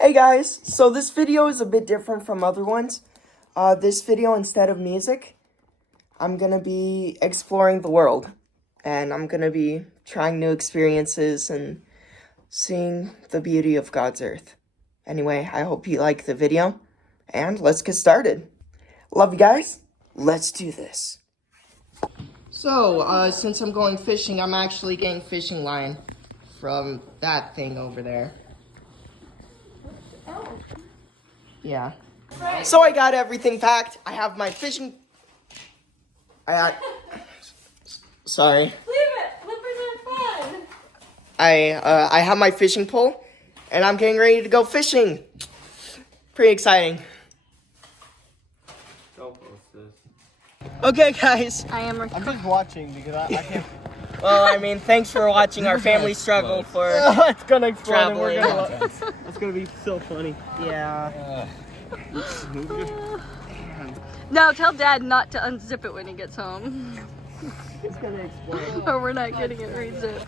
Hey guys, so this video is a bit different from other ones. This video, instead of music, I'm gonna be exploring the world. And I'm gonna be trying new experiences and seeing the beauty of God's earth. Anyway, I hope you like the video, and let's get started. Love you guys, let's do this. So, since I'm going fishing, I'm actually getting fishing line from that thing over there. Yeah. So I got everything packed. I have my fishing... Sorry. Leave it! Flippers are fun! I have my fishing pole, and I'm getting ready to go fishing. Pretty exciting. Don't post this. Okay, guys. I'm just watching because I can't. Well, I mean, thanks for watching our family struggle for It's gonna explode and we're traveling. It's gonna be so funny. Yeah. No, tell Dad not to unzip it when he gets home. It's gonna explode. Or we're not getting it re-zipped.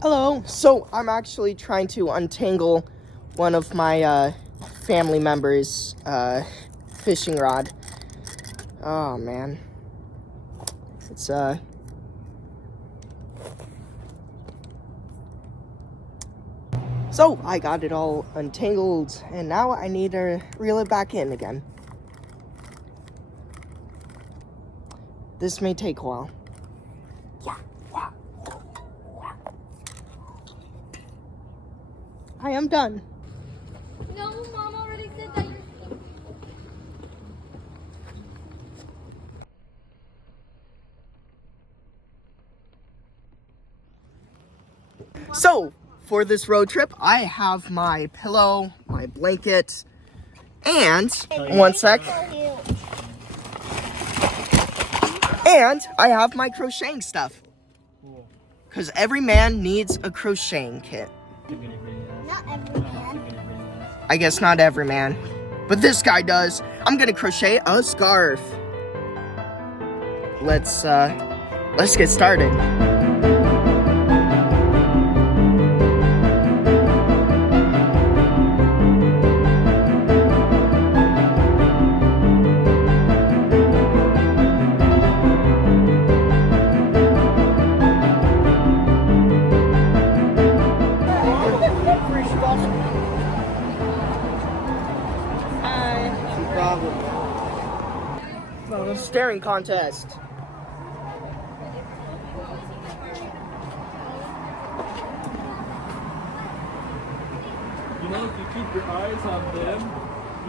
Hello. So I'm actually trying to untangle one of my family members' fishing rod. Oh man. It's So I got it all untangled, and now I need to reel it back in again. This may take a while. I am done. No, Mom already said that you're... So, for this road trip, I have my pillow, my blanket, and, one sec, and I have my crocheting stuff. Because every man needs a crocheting kit. Not every man. I guess not every man, but this guy does. I'm gonna crochet a scarf. Let's get started. Staring contest. You know, if you keep your eyes on them,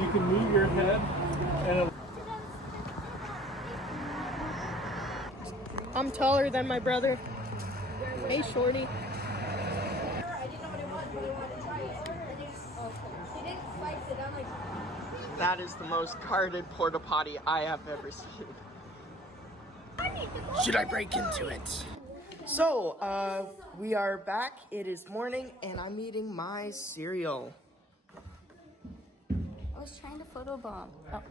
you can move your head and. I'm taller than my brother. Hey, shorty. That is the most guarded porta potty I have ever seen. Should I break into it? So, we are back. It is morning, and I'm eating my cereal. I was trying to photobomb. Oh.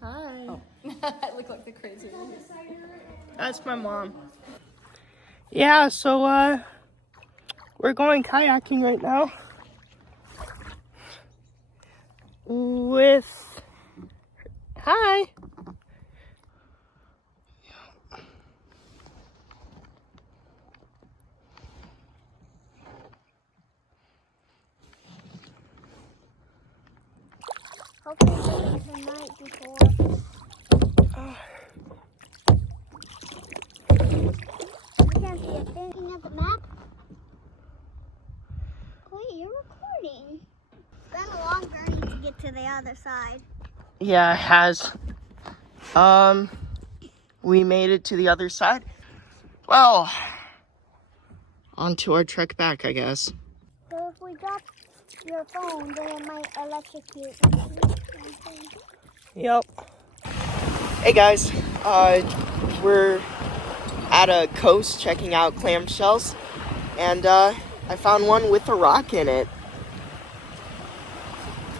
Hi. Oh. I look like the crazy one. That's my mom. Yeah, so, we're going kayaking right now. With... Hi! Hopefully it's the night before. I can't see a thing. Looking at the map? Wait, you're recording. It's been a long journey to get to the other side. Yeah, it has. We made it to the other side. Well, on to our trek back, I guess. So if we drop your phone, then it might electrocute. Yep. Hey guys, we're at a coast checking out clamshells, and I found one with a rock in it.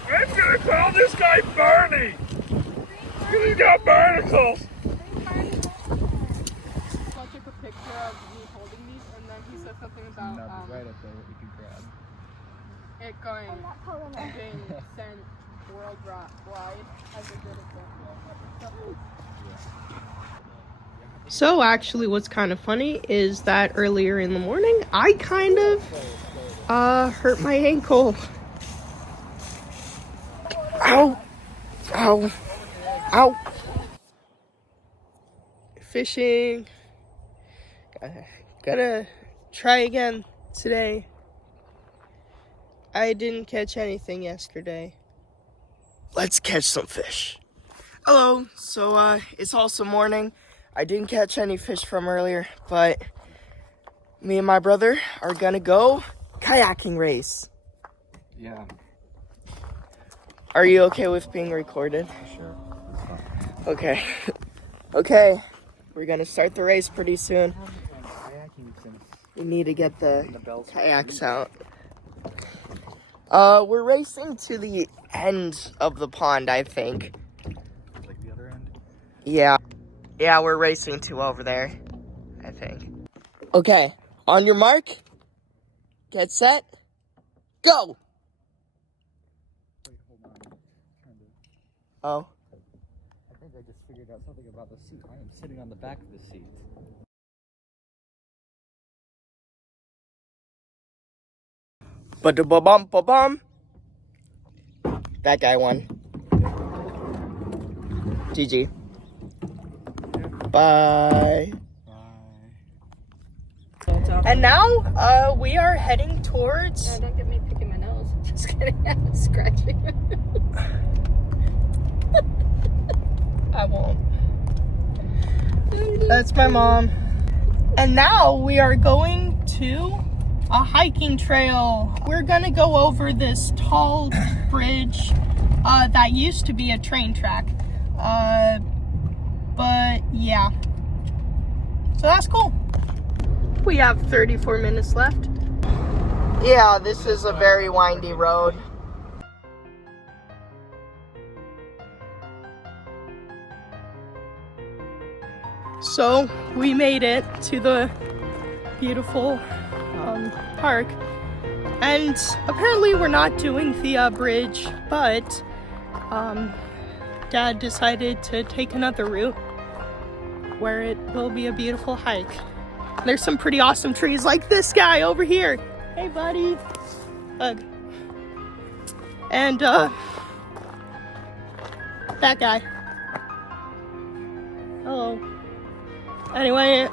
I'm gonna call this guy Barney! Because he's got barnacles! I'll take a picture of me holding these, and then he said something about, right up there that we could grab. it going being sent worldwide as a good example. So actually what's kind of funny is that earlier in the morning, I kind of hurt my ankle. Ow! Ow! Ow! Fishing. Gotta try again today. I didn't catch anything yesterday. Let's catch some fish. Hello. So it's also morning. I didn't catch any fish from earlier, but me and my brother are gonna go kayaking race. Yeah. Are you okay with being recorded? Sure. Okay. Okay. We're gonna start the race pretty soon. We need to get the kayaks out. We're racing to the end of the pond, I think. Like the other end? Yeah. Yeah, we're racing to over there, I think. Okay. On your mark. Get set. Go! Wait, hold on. Oh. I think I just figured out something about the seat. I am sitting on the back of the seat. Ba-da-ba-bum, ba-bum. That guy won. GG. Bye. And now, we are heading towards... No, don't get me picking my nose. Just kidding. I'm scratching. I won't. That's my mom. And now we are going to a hiking trail. We're gonna go over this tall bridge that used to be a train track. But yeah. So that's cool. We have 34 minutes left. Yeah, this is a very windy road. So we made it to the beautiful park, and apparently we're not doing the bridge, but Dad decided to take another route where it will be a beautiful hike. There's some pretty awesome trees like this guy over here. Hey buddy. And that guy. Hello. Anyway,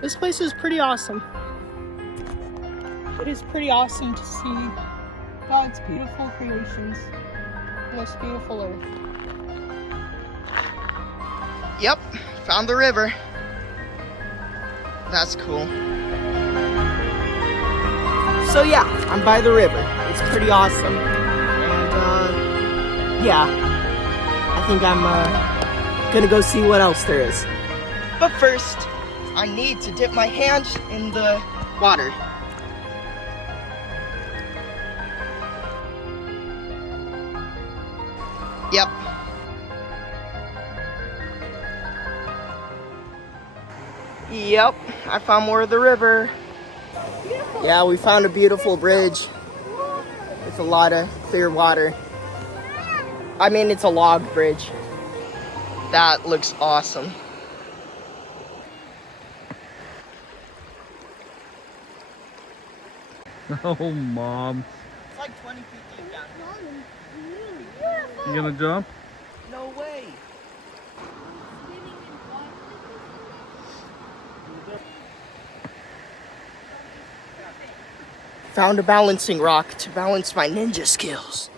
this place is pretty awesome. It is pretty awesome to see God's beautiful creations on this beautiful earth. Yep, found the river. That's cool. So yeah, I'm by the river. It's pretty awesome. And yeah, I think I'm gonna go see what else there is. But first, I need to dip my hand in the water. Yep. Yep, I found more of the river. Beautiful. Yeah, we found a beautiful bridge with a lot of clear water. I mean, it's a log bridge. That looks awesome. Oh, Mom. It's like 20 feet deep down You gonna jump? here. No way. Found a balancing rock to balance my ninja skills.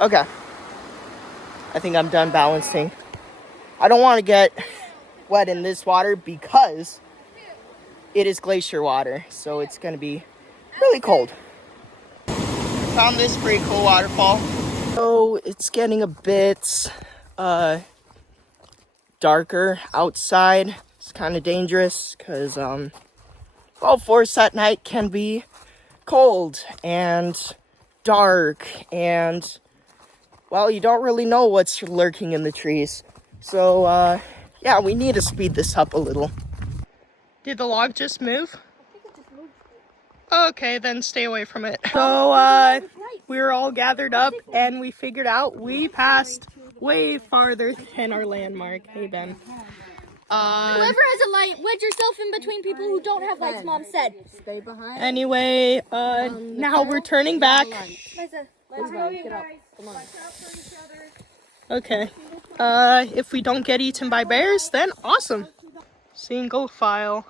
Okay. I think I'm done balancing. I don't want to get wet in this water because it is glacier water, so it's going to be really cold. Found this pretty cool waterfall. So it's getting a bit darker outside. It's kind of dangerous because Gulf Forest at night can be cold and dark, and well, you don't really know what's lurking in the trees. So yeah, we need to speed this up a little. Did the log just move? I think Okay, then stay away from it. So, we were all gathered up and we figured out we passed way farther than our landmark. Hey, Ben. Whoever has a light, wedge yourself in between people who don't have lights, Mom said. Stay behind. Anyway, now we're turning back. Get up. Come on. Okay. If we don't get eaten by bears, then awesome. Single file.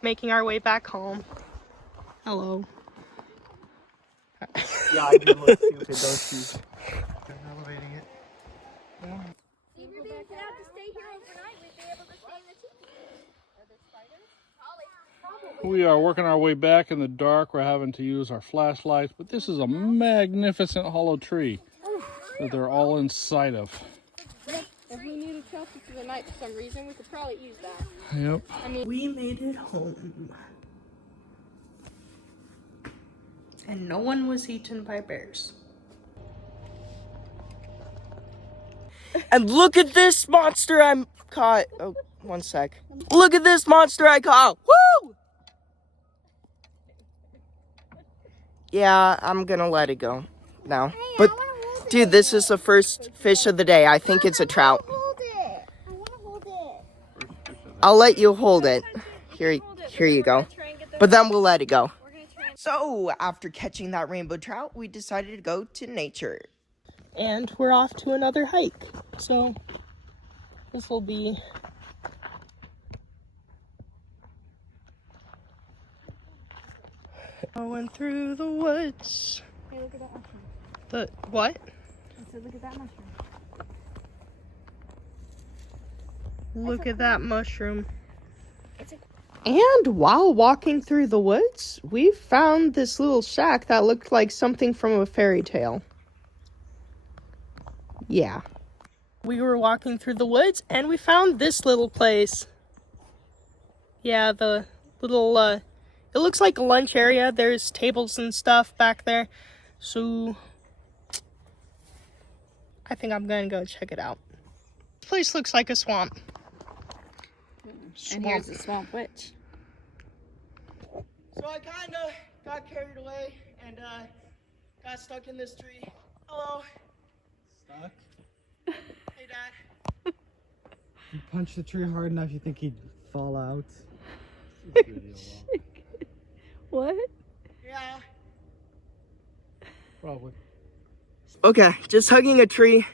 Making our way back home. Hello. Yeah, I do look stupid, don't you? If you're being set out to stay here overnight, we'd be able to stay in the teepee. Are there spiders? Probably. We are working our way back in the dark. We're having to use our flashlights, but this is a magnificent hollow tree that they're all inside of. If we needed shelter for the night for some reason, we could probably use that. Yep. We made it home. And no one was eaten by bears. And look at this monster I'm caught. Oh, one sec. Look at this monster I caught. Woo! Yeah, I'm gonna let it go now. But, dude, this is the first fish of the day. I think it's a trout. Hold it. I want to hold it. I'll let you hold it. Here you go. But then we'll let it go. So, after catching that rainbow trout, we decided to go to nature. And we're off to another hike. So, this will be... Going through the woods. Hey, look at that mushroom. The what? I said, look at that mushroom. Look at that mushroom. And while walking through the woods, we found this little shack that looked like something from a fairy tale. Yeah. We were walking through the woods and we found this little place. Yeah, the little, it looks like a lunch area. There's tables and stuff back there. So, I think I'm gonna go check it out. This place looks like a swamp. And here's the swamp witch. So I kind of got carried away and got stuck in this tree. Hello. Stuck? Hey, Dad. You punch the tree hard enough, you think he'd fall out. What? Yeah. Probably. Okay, just hugging a tree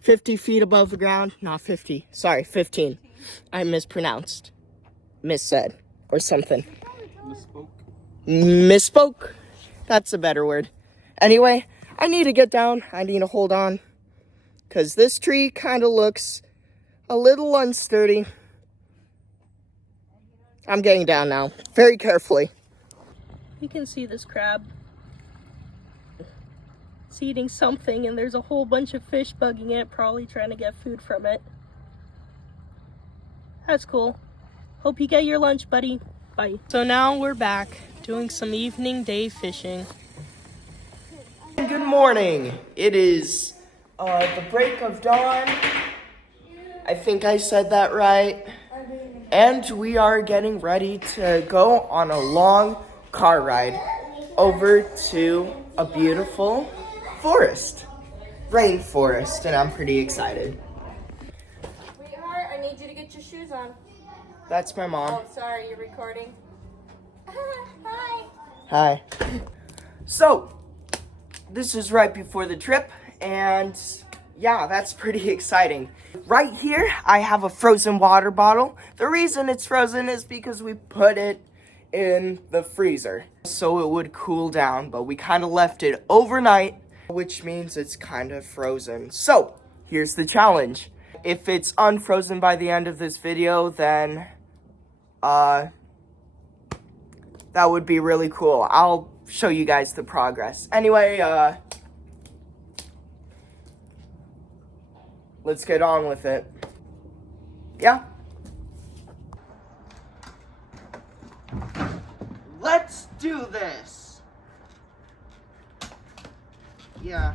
50 feet above the ground. Not 50. Sorry, 15. I mispronounced. Missaid. Or something. Misspoke. That's a better word. Anyway, I need to get down. I need to hold on. Because this tree kind of looks a little unsturdy. I'm getting down now. Very carefully. You can see this crab. It's eating something and there's a whole bunch of fish bugging it, probably trying to get food from it. That's cool. Hope you get your lunch, buddy. Bye. So now we're back doing some evening day fishing. Good morning. It is the break of dawn. I think I said that right. And we are getting ready to go on a long car ride over to a beautiful forest, rainforest, and I'm pretty excited. Sweetheart, I need you to get your shoes on. That's my mom. Oh, sorry, you're recording. Hi. Hi. So, this is right before the trip, and yeah, that's pretty exciting. Right here, I have a frozen water bottle. The reason it's frozen is because we put it in the freezer so it would cool down, but we kind of left it overnight, which means it's kind of frozen. So, here's the challenge. If it's unfrozen by the end of this video, then that would be really cool. I'll show you guys the progress. Anyway, let's get on with it. Yeah? Let's do this. Yeah.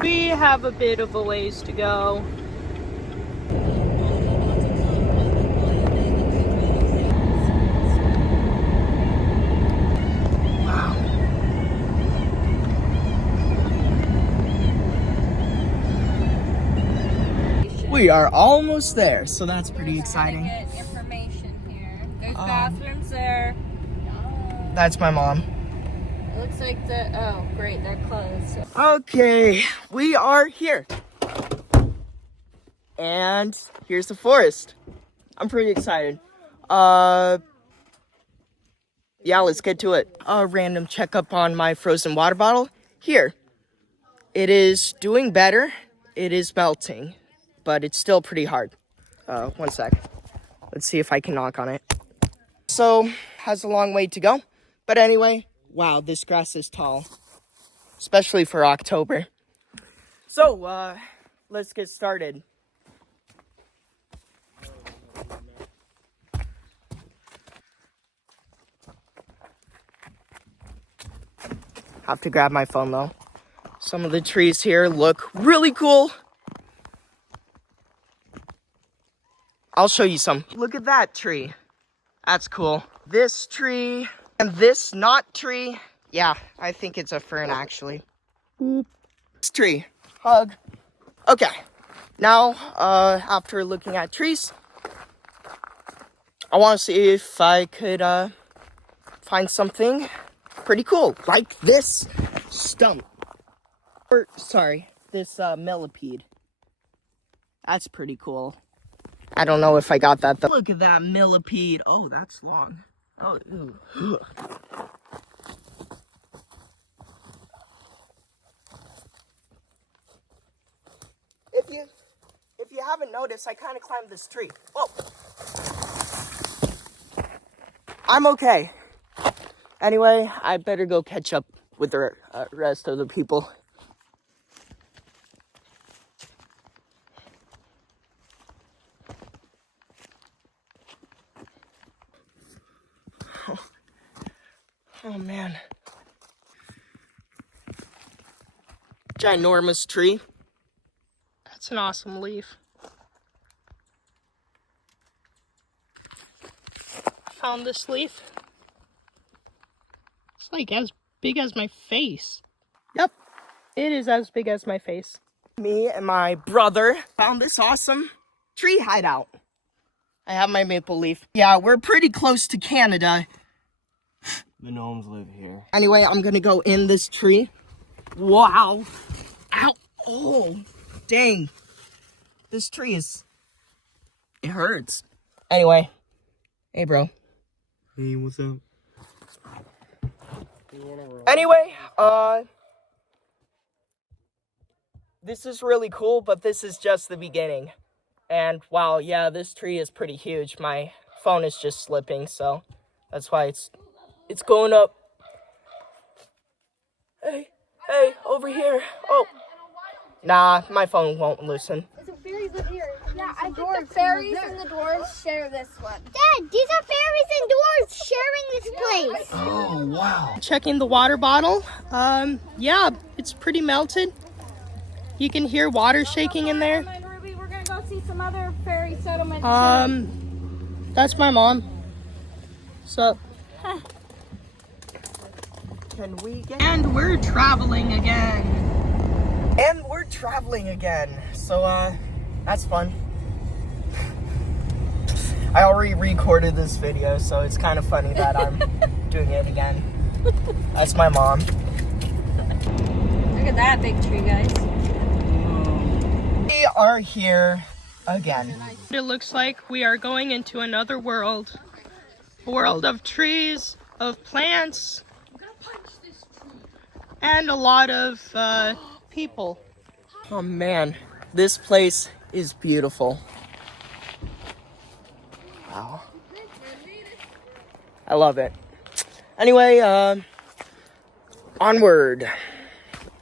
We have a bit of a ways to go. We are almost there, so that's pretty exciting. Get information here. There's bathrooms there. That's my mom. It looks like oh great, they're closed. Okay, we are here. And here's the forest. I'm pretty excited. Yeah, let's get to it. A random checkup on my frozen water bottle. Here. It is doing better. It is melting, but it's still pretty hard. One sec. Let's see if I can knock on it. So, has a long way to go. But anyway, wow, this grass is tall. Especially for October. So, let's get started. Have to grab my phone though. Some of the trees here look really cool. I'll show you some. Look at that tree. That's cool. This tree and this not tree. Yeah, I think it's a fern actually. This tree. Hug. Okay. Now, after looking at trees, I want to see if I could find something pretty cool, like this stump. Or, sorry, this millipede. That's pretty cool. I don't know if I got that though. Look at that millipede. Oh, that's long. Oh, ew. If you haven't noticed, I kind of climbed this tree. Oh, I'm okay. Anyway, I better go catch up with the rest of the people. Oh man. Ginormous tree. That's an awesome leaf. Found this leaf. It's like as big as my face. Yep, it is as big as my face. Me and my brother found this awesome tree hideout. I have my maple leaf. Yeah, we're pretty close to Canada. The gnomes live here. Anyway, I'm gonna go in this tree. Wow. Ow. Oh, dang. This tree is... It hurts. Anyway. Hey, bro. Hey, what's up? Anyway, this is really cool, but this is just the beginning. And wow, yeah, this tree is pretty huge. My phone is just slipping, so that's why it's going up. Hey, over here. Oh. Nah, my phone won't listen. The fairies live here. Yeah, I think the fairies and the dwarves share this one. Dad, these are fairies and dwarves sharing this place. Oh, wow. Checking the water bottle. Yeah, it's pretty melted. You can hear water shaking in there. Ruby, we're gonna go see some other fairy settlements. That's my mom. So, can we get... And we're traveling again. So, that's fun. I already recorded this video, so it's kind of funny that I'm doing it again. That's my mom. Look at that big tree, guys. We are here again. It looks like we are going into another world. A world of trees, of plants, and a lot of people. Oh man, this place is beautiful. Wow. I love it. Anyway, onward.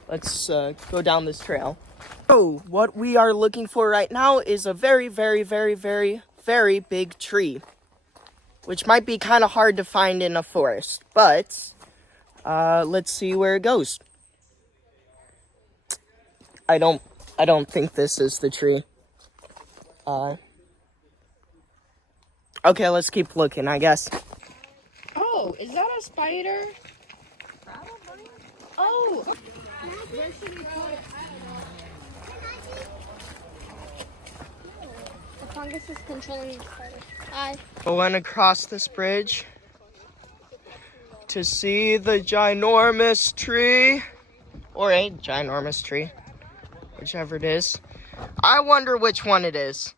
Let's go down this trail. So, what we are looking for right now is a very, very, very, very, very big tree. Which might be kind of hard to find in a forest. But, let's see where it goes. I don't think this is the tree. Okay, let's keep looking, I guess. Oh, is that a spider? Oh! Congress is controlling the spider. Hi. I went across this bridge to see the ginormous tree, or a ginormous tree, whichever it is. I wonder which one it is.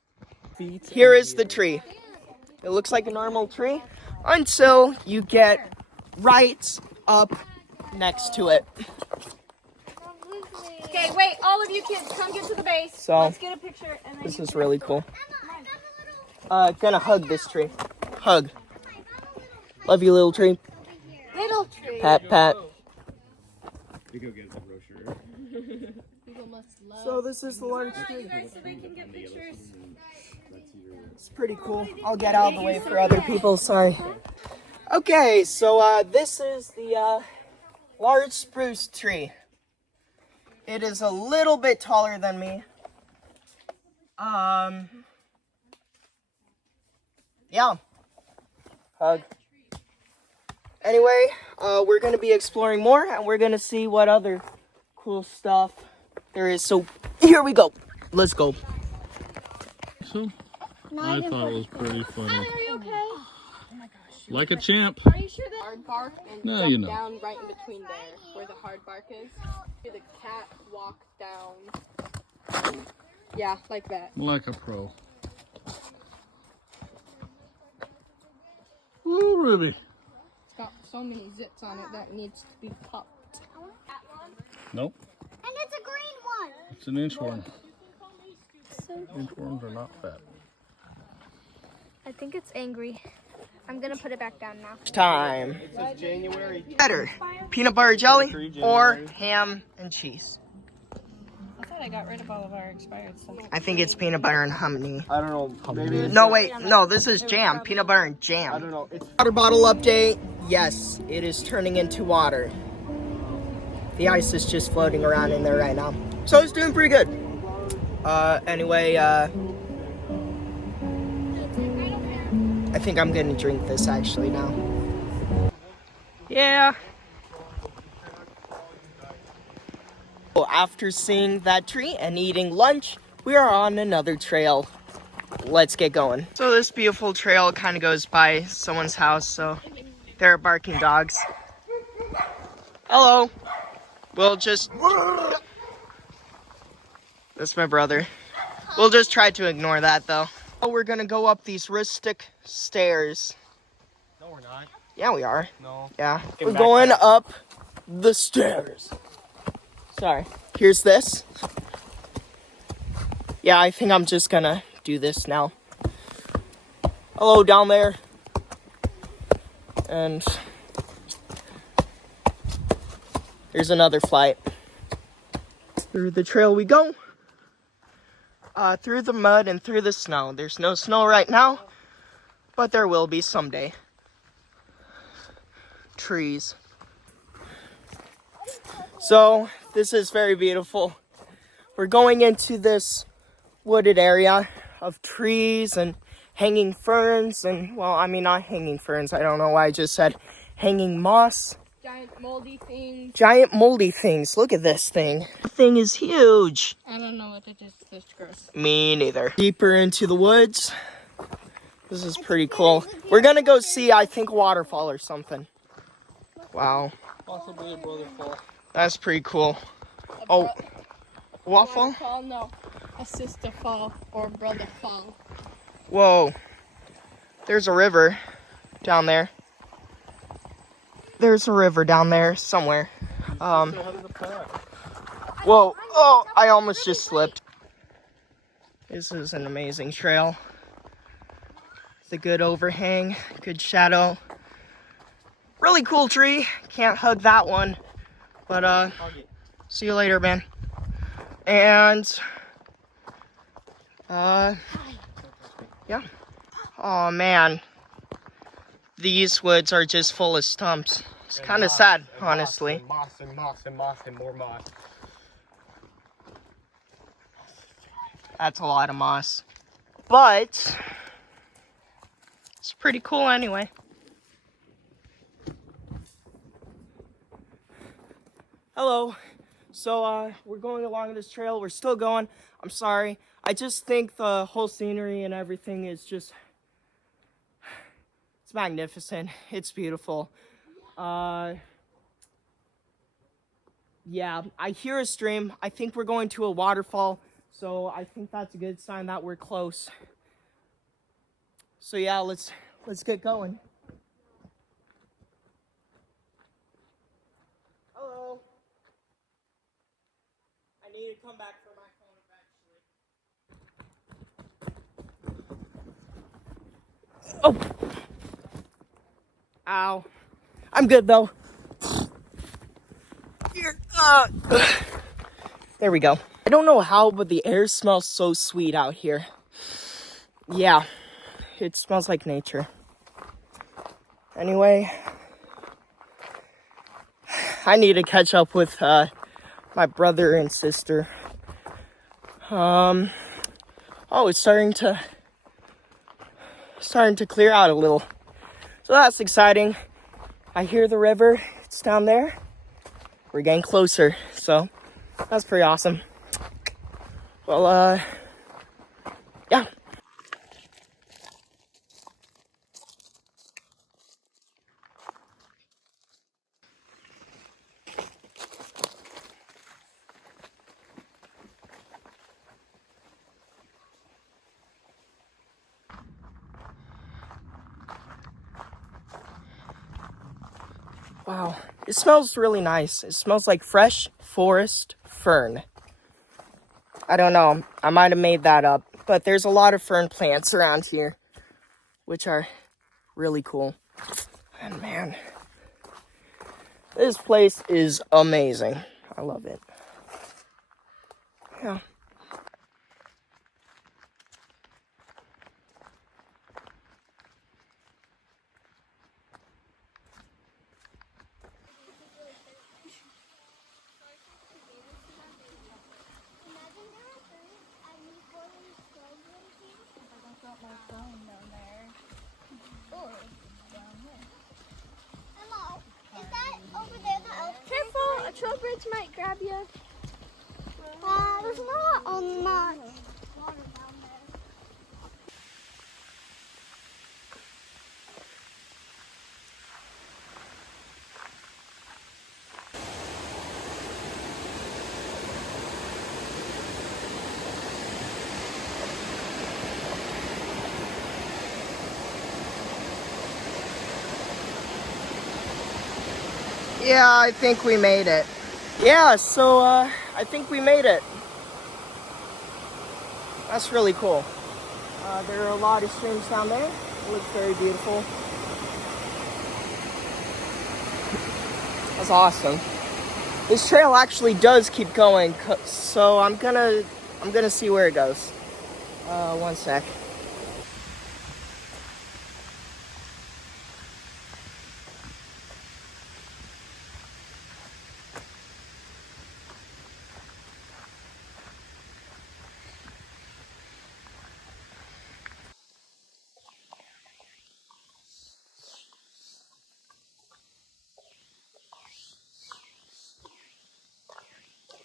Here is the tree. It looks like a normal tree until you get right up next to it. Okay, wait, all of you kids, come get to the base. So, Let's get a picture. And then this is really cool. Gonna hug this tree. Hug. Love you, little tree. little tree. Pat, pat. You go get the brochure. People must love. So this is the large tree. So they can get pictures. It's pretty cool. I'll get out of the way for other people, sorry. Okay, so this is the large spruce tree. It is a little bit taller than me. Yeah. Hug. Anyway, we're gonna be exploring more, and we're gonna see what other cool stuff there is. So here we go. Let's go. So, I thought it was pretty funny. Are you okay? Like a champ. Are you sure that? Hard bark and No, jump you know. down right in between there, where the hard bark is. The cat walk down. Yeah, like that. Like a pro. Ooh, Ruby. It's got so many zits on it that needs to be popped. Nope. And it's a green one. It's an inchworm. Inchworms are not fat. I think it's angry. I'm gonna put it back down now. Time. Better, peanut butter jelly or ham and cheese? I thought I got rid of all of our expired stuff. I think it's peanut butter and honey. I don't know. Maybe No, wait, no, this is jam. Peanut butter and jam. I don't know. It's Water bottle update. Yes, it is turning into water. The ice is just floating around in there right now. So it's doing pretty good. Anyway, I think I'm gonna drink this actually now. Yeah. Well, after seeing that tree and eating lunch, we are on another trail. Let's get going. So this beautiful trail kind of goes by someone's house, so there are barking dogs. Hello. We'll just... That's my brother. We'll just try to ignore that, though. Oh, we're gonna go up these rustic stairs. no, we're not. Yeah, we are. No. Yeah. Get We're back going up. up the stairs. Sorry. Here's this. Yeah, I think I'm just gonna do this now. Hello down there. And here's another flight. Through the trail we go. Through the mud and through the snow. There's no snow right now, but there will be someday. Trees. So, this is very beautiful. We're going into this wooded area of trees and hanging ferns and, well, I mean, not hanging ferns. I don't know why I just said hanging moss. Giant moldy things. Giant moldy things. Look at this thing. The thing is huge. I don't know what it is. It's gross. Me neither. Deeper into the woods. This is pretty cool. We're gonna go see, I think, a waterfall or something. Wow. Possibly a brother fall. That's pretty cool. Oh, waffle? Fall? No. A sister fall or brother fall. Whoa. There's a river down there. There's a river down there somewhere. Whoa. Oh, I almost just slipped. This is an amazing trail. The good overhang, good shadow. Really cool tree. Can't hug that one. But, see you later, man. And, yeah. Oh, man. These woods are just full of stumps. It's kind of sad, honestly. Moss and moss and moss and more moss. That's a lot of moss. But, it's pretty cool anyway. Hello. So, we're going along this trail. We're still going. I'm sorry. I just think the whole scenery and everything is just, it's magnificent. It's beautiful. Yeah, I hear a stream. I think we're going to a waterfall, so I think that's a good sign that we're close. So yeah, let's get going. Hello. I need to come back for my phone eventually. Oh. Ow. I'm good though. Here. There we go. I don't know how, but the air smells so sweet out here. Yeah, it smells like nature. Anyway, I need to catch up with my brother and sister. Oh, it's starting to clear out a little. So that's exciting. I hear the river. It's down there. We're getting closer. So that's pretty awesome. Well, yeah. Wow, it smells really nice. It smells like fresh forest fern. I don't know, I might have made that up, but there's a lot of fern plants around here, which are really cool. And man, this place is amazing. I love it. Yeah. Hello. Is that over there the elf? Careful, a trowbridge might grab you. There's not on much water down there. Yeah, I think we made it. Yeah, so I think we made it. That's really cool. There are a lot of streams down there. It looks very beautiful. That's awesome. This trail actually does keep going, so I'm gonna see where it goes. One sec.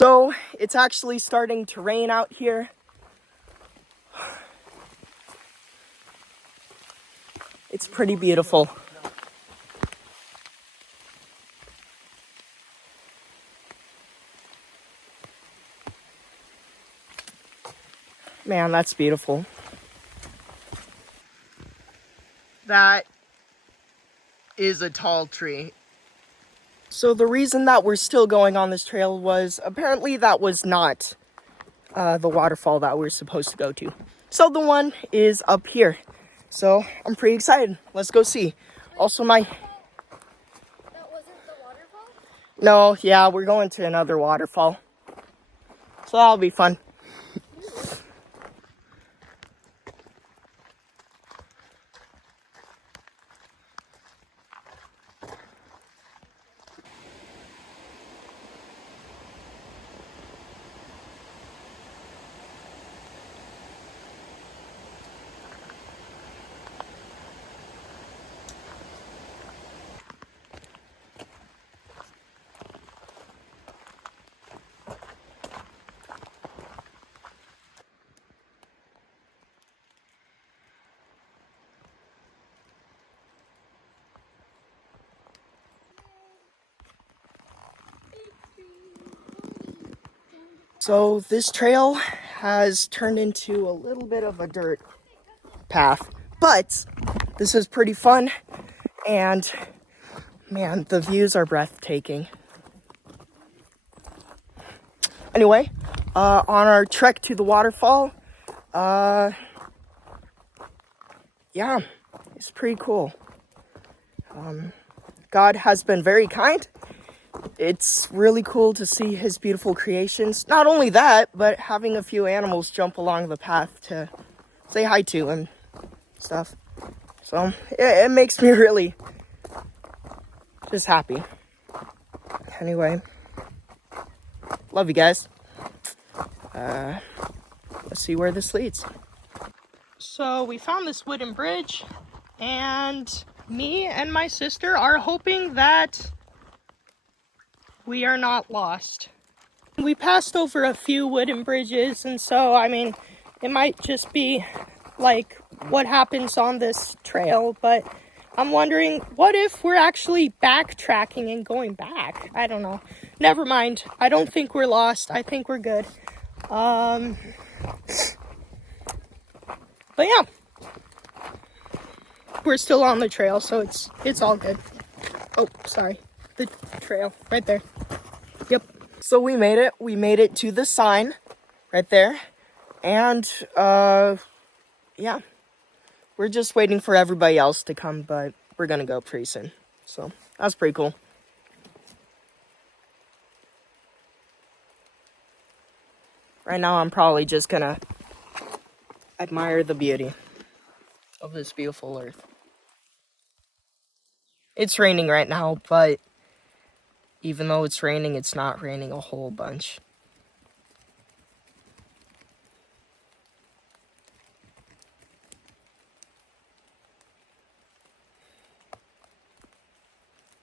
So, it's actually starting to rain out here. It's pretty beautiful. Man, that's beautiful. That is a tall tree. So the reason that we're still going on this trail was apparently that was not the waterfall that we're supposed to go to. So the one is up here. So I'm pretty excited. Let's go see. Also That wasn't the waterfall? No, yeah, we're going to another waterfall. So that'll be fun. So this trail has turned into a little bit of a dirt path, but this is pretty fun, and man, the views are breathtaking. Anyway, on our trek to the waterfall, yeah, it's pretty cool. God has been very kind. It's really cool to see his beautiful creations. Not only that, but having a few animals jump along the path to say hi to and stuff. So it makes me really just happy. Anyway, love you guys. Let's see where this leads. So we found this wooden bridge, and me and my sister are hoping that we are not lost. We passed over a few wooden bridges, and so, I mean, it might just be like what happens on this trail, but I'm wondering, what if we're actually backtracking and going back? I don't know. Never mind. I don't think we're lost. I think we're good. But yeah. We're still on the trail, so it's all good. Oh, sorry. The trail right there. Yep. So we made it. We made it to the sign right there. And yeah. We're just waiting for everybody else to come, but we're gonna go pretty soon. So that's pretty cool. Right now I'm probably just gonna admire the beauty of this beautiful earth. It's raining right now, but even though it's raining, it's not raining a whole bunch.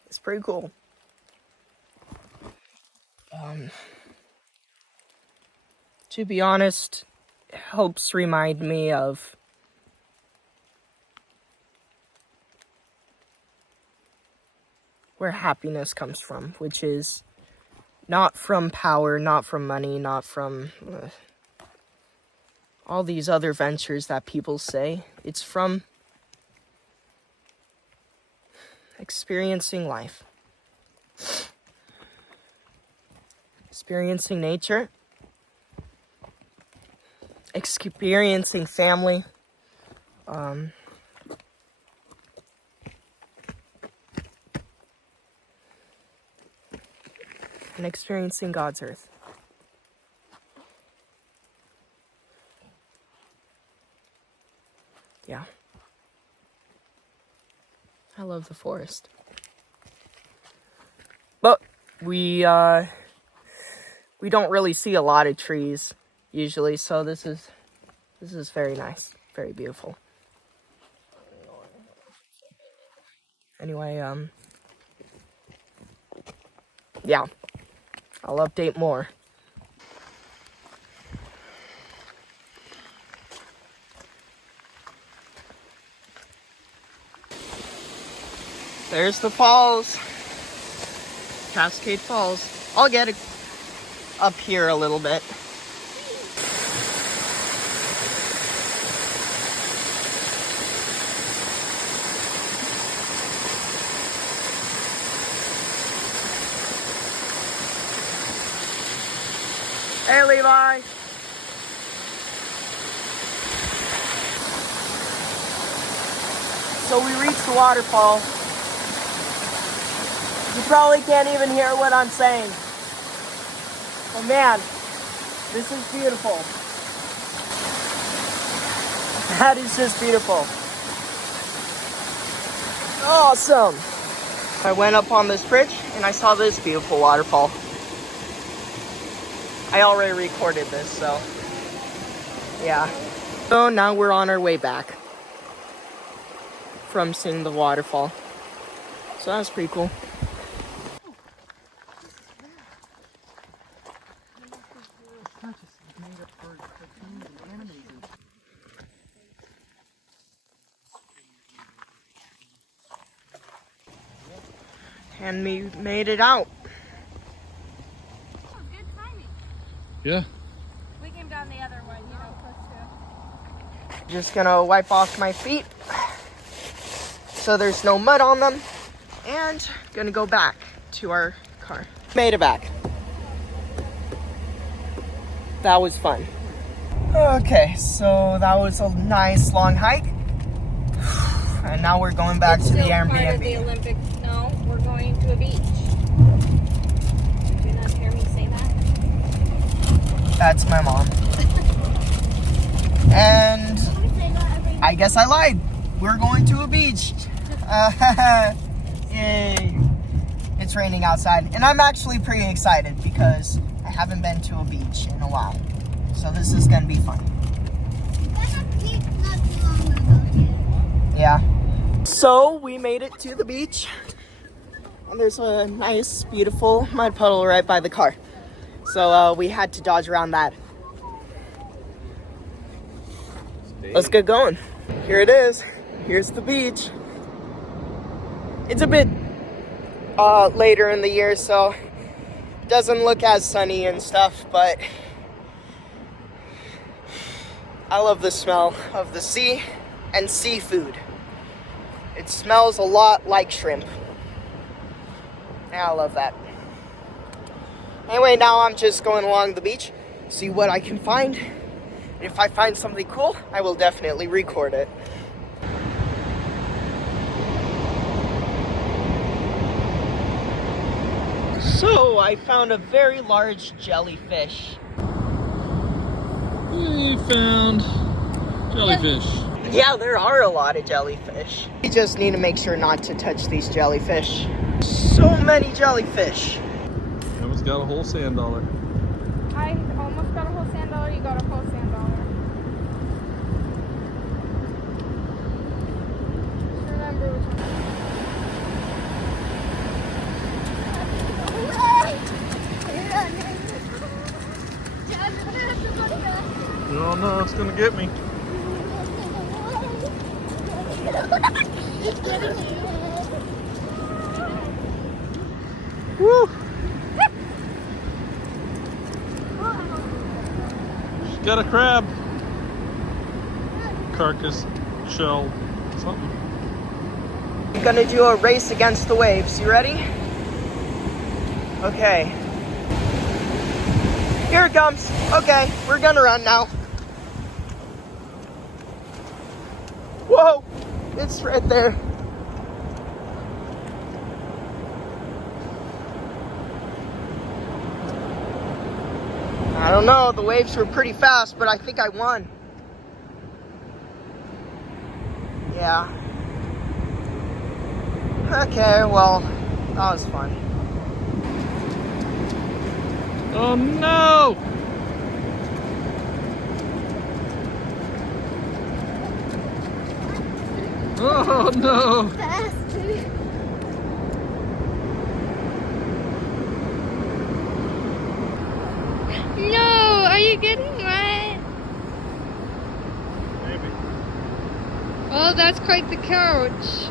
It's pretty cool. To be honest, it helps remind me of where happiness comes from, which is not from power, not from money, not from all these other ventures that people say. It's from experiencing life, experiencing nature, experiencing family, and experiencing God's earth. Yeah. I love the forest. But we don't really see a lot of trees usually, so this is very nice, very beautiful. Anyway, yeah, I'll update more. There's the falls. Cascade Falls. I'll get it up here a little bit. Hey, Levi. So we reached the waterfall. You probably can't even hear what I'm saying. Oh man, this is beautiful. That is just beautiful. Awesome. I went up on this bridge and I saw this beautiful waterfall. I already recorded this, so yeah. So now we're on our way back from seeing the waterfall. So that's pretty cool. And we made it out. Oh, good timing. Yeah. We came down the other one, close to. Just gonna wipe off my feet so there's no mud on them, and gonna go back to our car. Made it back. That was fun. Okay, so that was a nice long hike, and now we're going back to the Part of the Airbnb. Olympic. No, we're going to a beach. Did you not hear me say that? That's my mom. And I guess I lied. We're going to a beach. Yay. It's raining outside, and I'm actually pretty excited because I haven't been to a beach in a while. So this is gonna be fun. Yeah. So we made it to the beach, and there's a nice, beautiful mud puddle right by the car. So we had to dodge around that. Let's get going. Here it is. Here's the beach. It's a bit later in the year, so it doesn't look as sunny and stuff, but I love the smell of the sea and seafood. It smells a lot like shrimp. And I love that. Anyway, now I'm just going along the beach, see what I can find. And if I find something cool, I will definitely record it. So, I found a very large jellyfish. We found jellyfish. Yeah, there are a lot of jellyfish. We just need to make sure not to touch these jellyfish. So many jellyfish. Almost got a whole sand dollar. I almost got a whole sand dollar. You got a whole sand dollar. Just remember which one. Oh no, it's gonna get me. Woo! She's got a crab. Carcass, shell, something. I'm gonna do a race against the waves. You ready? Okay. Here it comes. Okay, we're gonna run now. Whoa! It's right there. I don't know, the waves were pretty fast, but I think I won. Yeah. Okay, well, that was fun. Oh no! Oh no! No, are you getting wet? Maybe. Oh, that's quite the couch.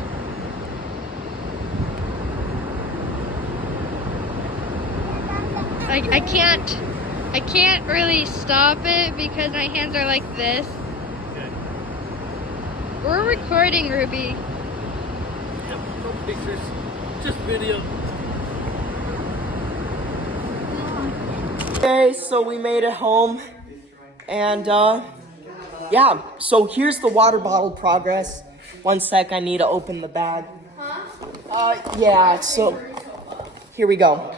I can't really stop it because my hands are like this. Okay. We're recording, Ruby. No pictures, just video. Okay, so we made it home, and yeah, so here's the water bottle progress. One sec, I need to open the bag. Yeah, so here we go.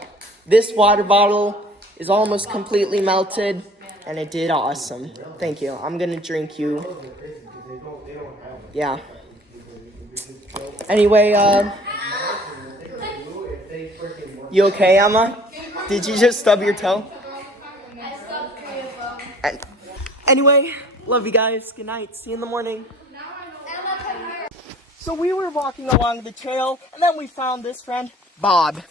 This water bottle is almost completely melted, and it did awesome. Thank you. I'm gonna drink you. Yeah. Anyway, you okay, Emma? Did you just stub your toe? Anyway, love you guys. Good night. See you in the morning. So we were walking along the trail, and then we found this friend, Bob.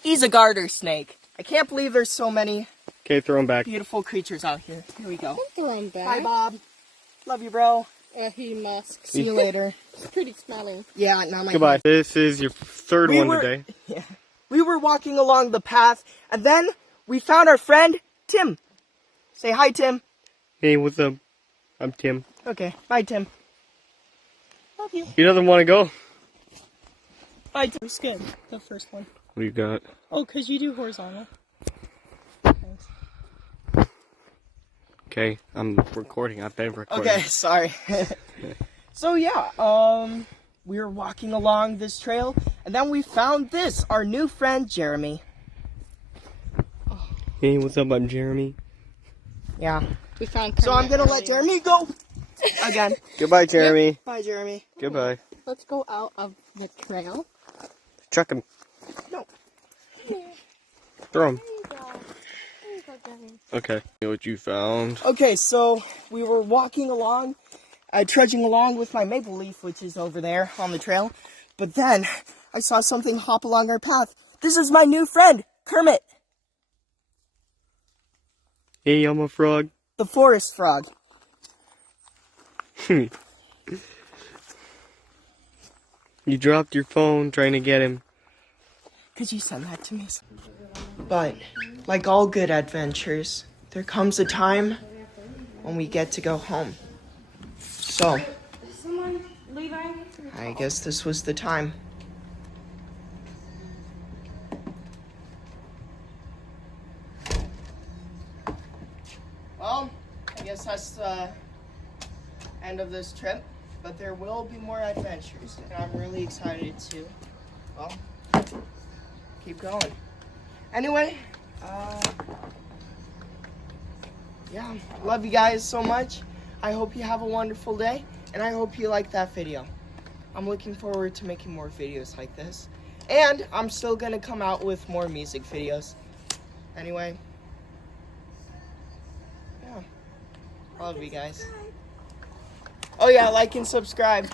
He's a garter snake. I can't believe there's so many Okay, throw him back. beautiful creatures out here. Here we go. Throw him Bye, back. Bob. Love you, bro. He must. See you later. It's pretty smelling. Yeah, not my Goodbye. This is your third one today. Yeah. We were walking along the path, and then we found our friend, Tim. Say hi, Tim. Hey, what's up? I'm Tim. Okay, bye, Tim. Love you. He doesn't want to go? Bye, Tim. Skip the first one. What do you got? Oh, because you do horizontal. Okay, I'm recording. I've been recording. Okay, sorry. So yeah, we were walking along this trail, and then we found this, our new friend, Jeremy. Hey, what's up? I'm Jeremy. Yeah. We found So I'm gonna let Jeremy go again. Goodbye, Jeremy. Bye, Jeremy. Goodbye. Let's go out of the trail. Chuck him. No. Throw him. Okay. What you found? Okay, so we were walking along, trudging along with my maple leaf, which is over there on the trail. But then I saw something hop along our path. This is my new friend, Kermit, Hey, I'm a frog. the forest frog. You dropped your phone trying to get him. Could you send that to me? But, like all good adventures, there comes a time when we get to go home. So, I guess this was the time. Well, I guess that's the end of this trip, but there will be more adventures, and I'm really excited to, well, keep going. Anyway, yeah, love you guys so much. I hope you have a wonderful day, and I hope you like that video. I'm looking forward to making more videos like this, and I'm still gonna come out with more music videos. Anyway, yeah, love you guys. Oh yeah, like and subscribe.